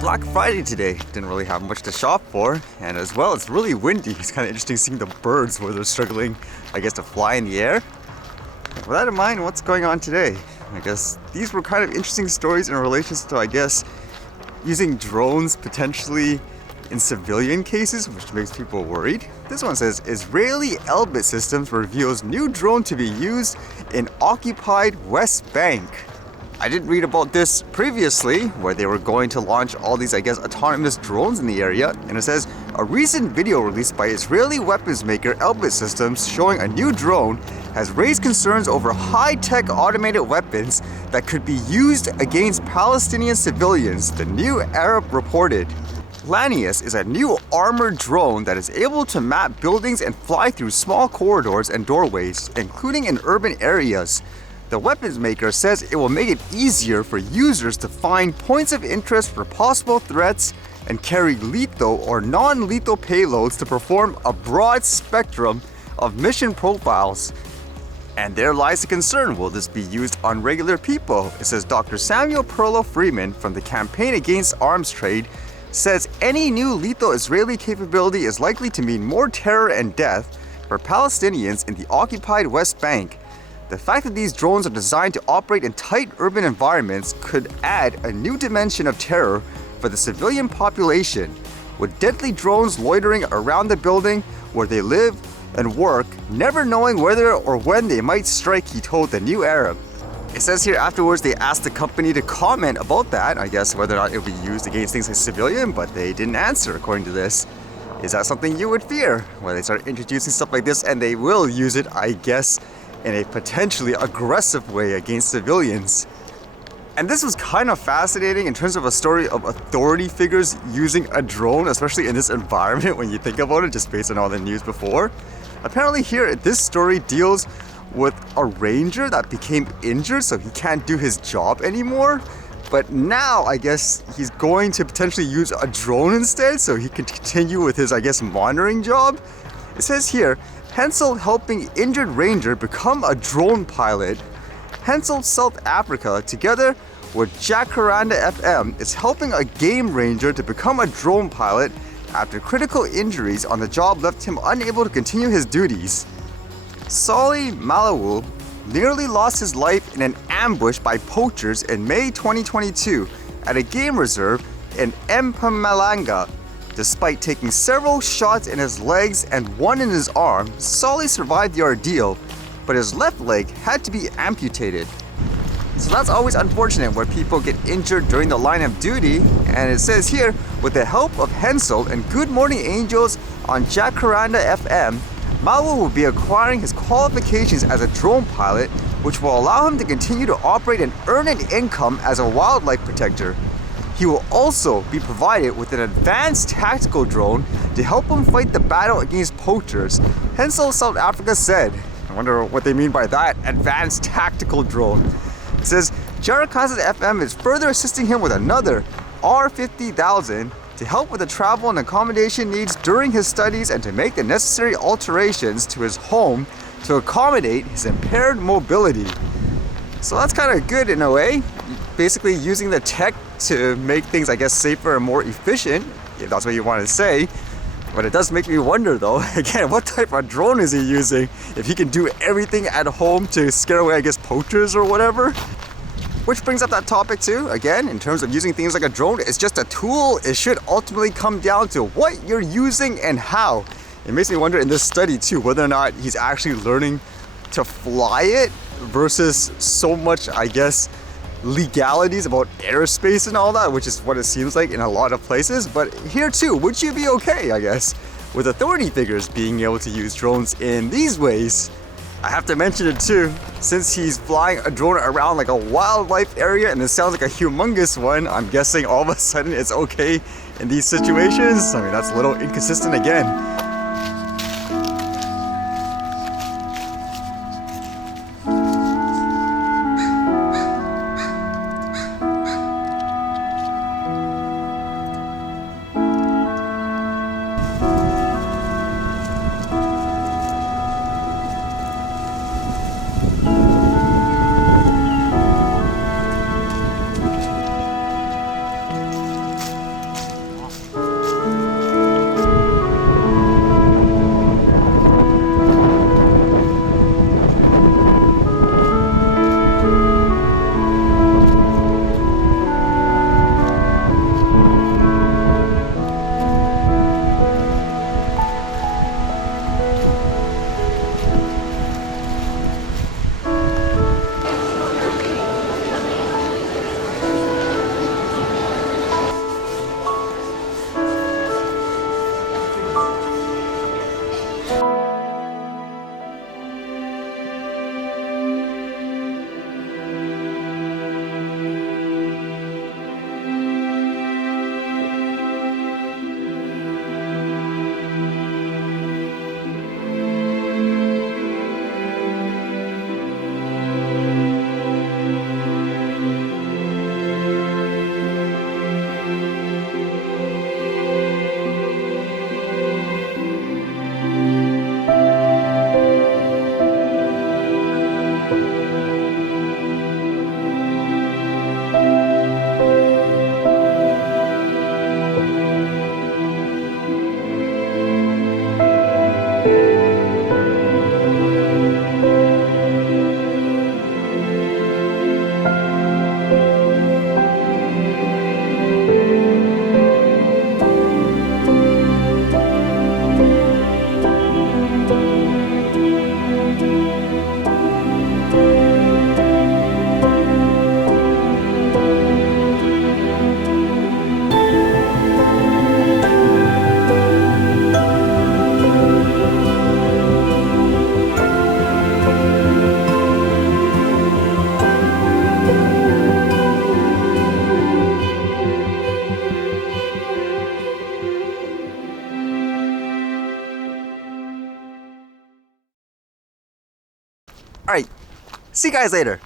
Black Friday today. Didn't really have much to shop for, and as well, it's really windy. It's kind of interesting seeing the birds where they're struggling, I guess, to fly in the air. With that in mind, what's going on today? I guess these were kind of interesting stories in relation to, I guess, using drones potentially in civilian cases, which makes people worried. This one says, Israeli Elbit Systems reveals new drone to be used in occupied West Bank. I did read about this previously, where they were going to launch all these, I guess, autonomous drones in the area, and it says, a recent video released by Israeli weapons maker Elbit Systems showing a new drone has raised concerns over high-tech automated weapons that could be used against Palestinian civilians, the New Arab reported. Lanius is a new armored drone that is able to map buildings and fly through small corridors and doorways, including in urban areas. The weapons maker says it will make it easier for users to find points of interest for possible threats and carry lethal or non-lethal payloads to perform a broad spectrum of mission profiles. And there lies the concern, will this be used on regular people? It says Dr. Samuel Perlow Freeman from the Campaign Against Arms Trade says any new lethal Israeli capability is likely to mean more terror and death for Palestinians in the occupied West Bank. The fact that these drones are designed to operate in tight urban environments could add a new dimension of terror for the civilian population, with deadly drones loitering around the building where they live and work, never knowing whether or when they might strike, he told the New Arab. It says here afterwards they asked the company to comment about that, I guess whether or not it would be used against things like civilian, but they didn't answer according to this. Is that something you would fear when they start introducing stuff like this, and they will use it, I guess, in a potentially aggressive way against civilians? And this was kind of fascinating in terms of a story of authority figures using a drone, especially in this environment when you think about it, just based on all the news before. Apparently here, this story deals with a ranger that became injured, so he can't do his job anymore. But now, I guess, he's going to potentially use a drone instead, so he can continue with his, I guess, monitoring job. It says here, Hensel helping injured ranger become a drone pilot. Hensel South Africa, together with Jacaranda FM, is helping a game ranger to become a drone pilot after critical injuries on the job left him unable to continue his duties. Solly Malawu nearly lost his life in an ambush by poachers in May 2022 at a game reserve in Mpumalanga. Despite taking several shots in his legs and one in his arm, Solly survived the ordeal, but his left leg had to be amputated. So that's always unfortunate where people get injured during the line of duty, and it says here, with the help of Hensel and Good Morning Angels on Jacaranda FM, Mawu will be acquiring his qualifications as a drone pilot, which will allow him to continue to operate and earn an income as a wildlife protector. He will also be provided with an advanced tactical drone to help him fight the battle against poachers, Hensel South Africa said. I wonder what they mean by that, advanced tactical drone. It says, Jacaranda FM is further assisting him with another R50,000 to help with the travel and accommodation needs during his studies and to make the necessary alterations to his home to accommodate his impaired mobility. So that's kind of good in a way, basically using the tech to make things, I guess, safer and more efficient, if that's what you want to say. But it does make me wonder though, again, what type of drone is he using? If he can do everything at home to scare away, I guess, poachers or whatever? Which brings up that topic too, again, in terms of using things like a drone, it's just a tool. It should ultimately come down to what you're using and how. It makes me wonder in this study too, whether or not he's actually learning to fly it versus so much, I guess, legalities about airspace and all that, which is what it seems like in a lot of places. But here too, would you be okay, I guess, with authority figures being able to use drones in these ways? I have to mention it too, since he's flying a drone around like a wildlife area and it sounds like a humongous one, I'm guessing all of a sudden it's okay in these situations. I mean, that's a little inconsistent again. Alright, see you guys later.